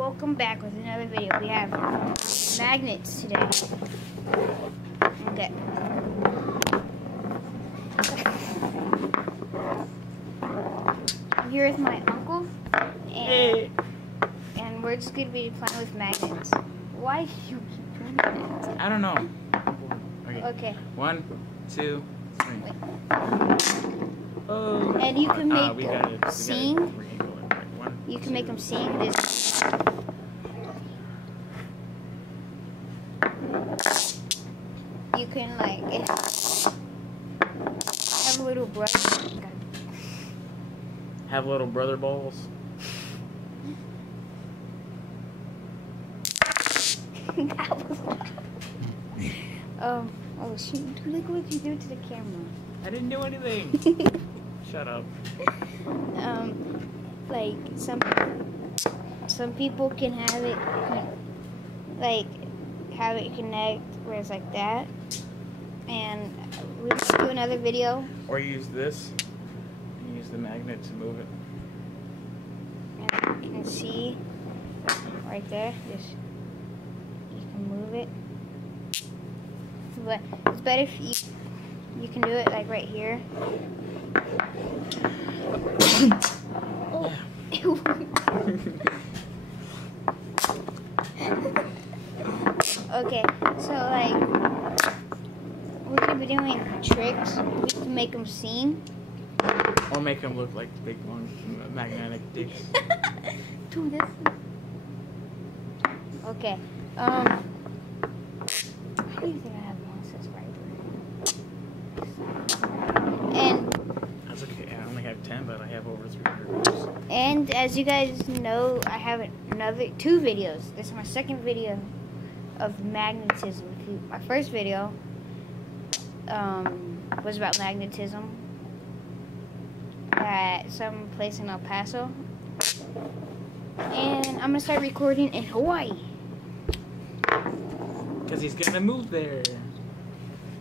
welcome back with another video. We have magnets today. Okay. I'm here with my uncle, and we're just gonna be playing with magnets. Why do you keep doing that? I don't know. Okay. 1, 2, 3. Wait. Oh. And you can make we them sing. You can make them sing this. You can have a little brother. Have little brother balls. Oh shoot! Look what you do to the camera. I didn't do anything. Shut up. Like some people can have it, connect where it's like that, and we'll do another video. Or use this. And use the magnet to move it. And you can see right there. Just you can move it, but it's better if you can do it like right here. Oh. Okay, so we're gonna be doing tricks. We can make them sing. Or make them look like big long magnetic dicks. Do this. Okay. How do you think I have one subscriber? And that's okay. I only have 10, but I have over 300 views. And as you guys know, I have two videos. This is my second video of magnetism. My first video was about magnetism at some place in El Paso. And I'm gonna start recording in Hawaii. Because he's gonna move there.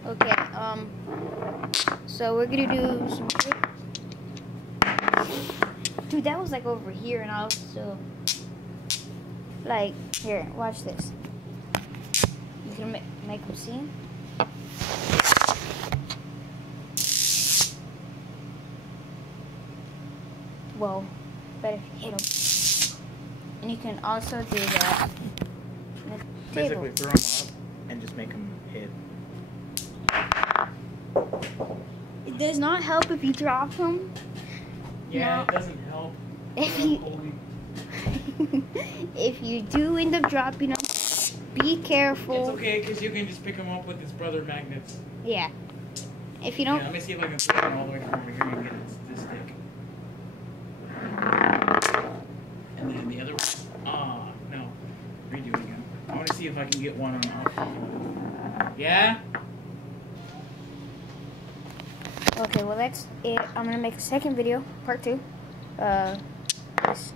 Okay, so we're gonna do some tricks. Dude, that was like over here, and I was still here, watch this. You can make them sing. Well, better if you hit them. And you can also do that. Basically, throw them up and just make them hit. It does not help if you drop them. Yeah, no. It doesn't help. If you do end up dropping them, be careful. It's okay, because you can just pick them up with his brother magnets. Yeah. If you don't... Yeah, let me see if I can throw them all the way from over here and get this stick. And then the other one... Oh, no. Redo it again. I want to see if I can get one on off. Yeah? Okay, well that's it. I'm going to make a second video, part 2. Peace.